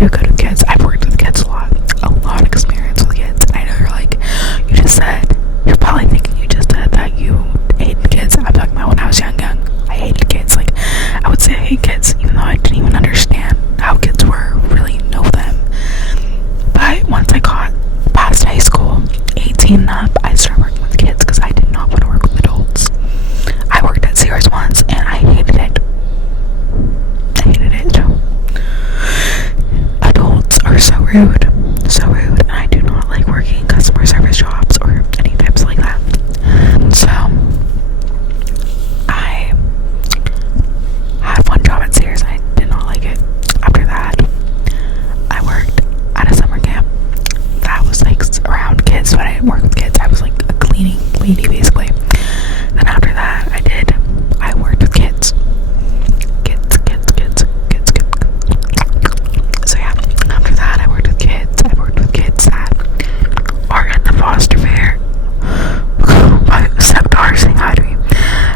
do good with kids. I've worked with kids a lot of experience with kids. And I know you're like, you're probably thinking you just said that you hated kids. I'm talking about when I was young. I hated kids. Like, I would say I hate kids, even though I didn't even understand how kids were, really know them. But once I got past high school, 18 and up, I started working with kids because I did not want to work with adults. I worked at Sears once and I hated it. Adults are so rude, and I do not like working in customer service jobs or any types like that. So I had one job at Sears and I did not like it. After that, I worked at a summer camp that was like around kids, but I didn't work with kids. I was like a cleaning lady basically. Then after that, I worked with kids. So yeah, after that I worked with kids. I worked with kids that are in the foster care. My stepdaughter saying hi to me.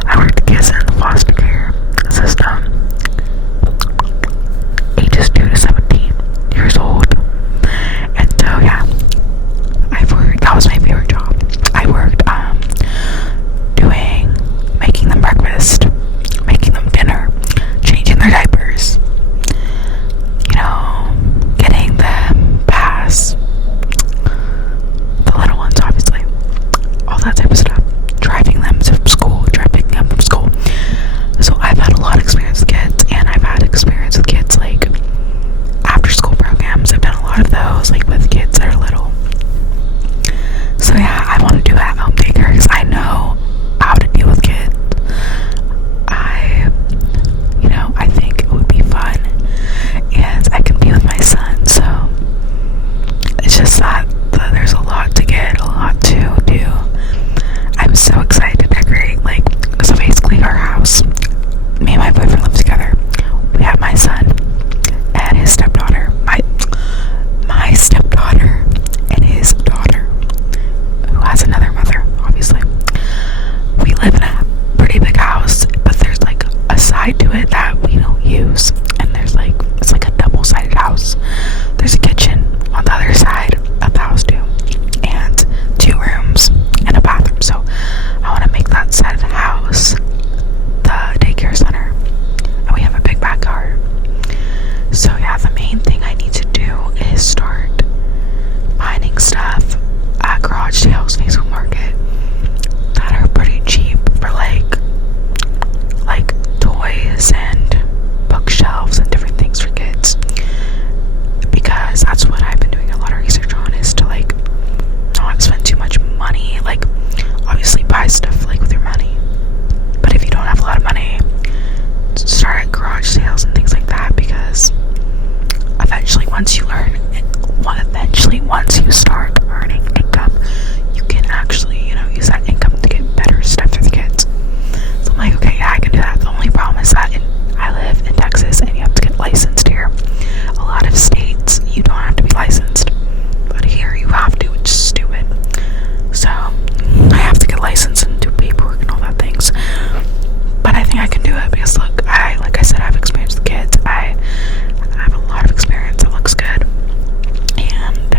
I worked with kids in the foster care system, ages 2 to 17 years old. And so yeah, that was my favorite job. I worked making them breakfast, making them dinner, changing their diapers, getting them past the little ones, obviously, all that type of stuff, driving them to school, picking them up from school. So I've had a lot of experience with kids, and I've had experience with kids like after school programs. I've done a lot of those, like with kids that are little. So yeah, I want to do at home daycare because I know how to deal with kids. I think it would be fun, and I can be with my son. So it's just that there's a lot to do. I'm so excited to decorate. So basically our house, me and my boyfriend live together. We have my son and his stepdaughter, my stepdaughter and his daughter, who has another mother, obviously. We live in a pretty big house, but there's like a side to it that we don't use, and it's like a double-sided house. There's a kitchen on the other side of the house too, and 2 rooms and a bathroom. So I want to make that side of the house the daycare center, and we have a big backyard. So yeah, the main thing I need to do is start finding stuff at garage sales, Facebook Market, that are pretty cheap for like toys and bookshelves and different things for kids, because that's what I've been doing a lot of research on, is to not spend too much money. Obviously buy stuff with your money, but if you don't have a lot of money, start at garage sales and things like that, because eventually once you start earning income, you can actually use that income to get better stuff for the kids. So I'm like, okay, yeah, I can do that. The only problem is that I live in Texas and you have to get licensed here. A lot of states you don't have to be licensed, but here you have to, which is stupid. So I have to get licensed and do paperwork and all that things. But I think I can do it because look, like I said, I have experience with kids. I have a lot of experience. It looks good, and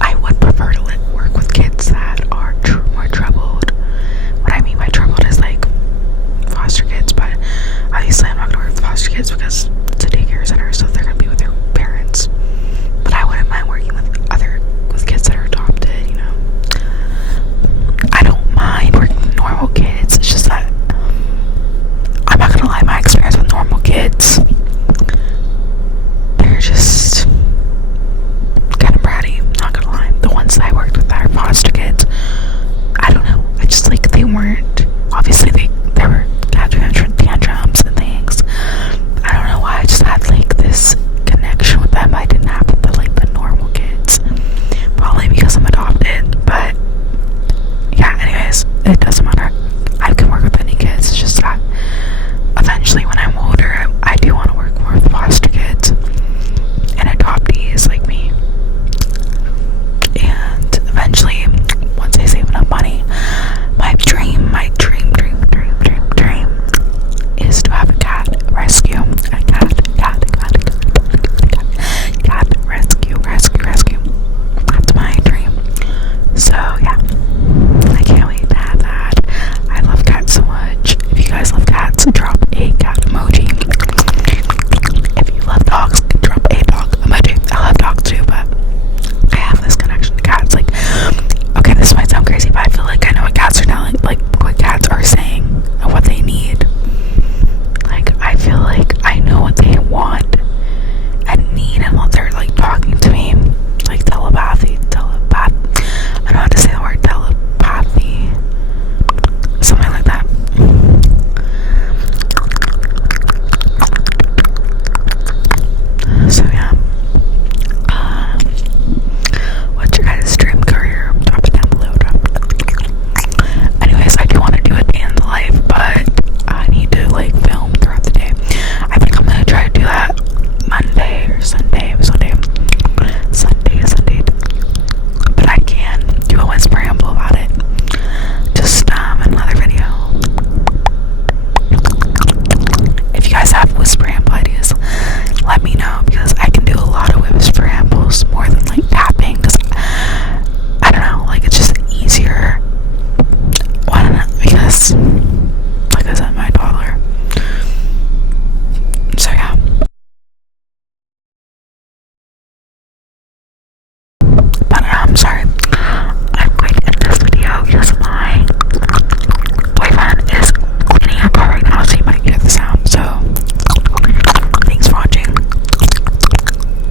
I would prefer to work with kids that are more troubled. What I mean by troubled is like foster kids, but obviously I'm not gonna work with foster kids because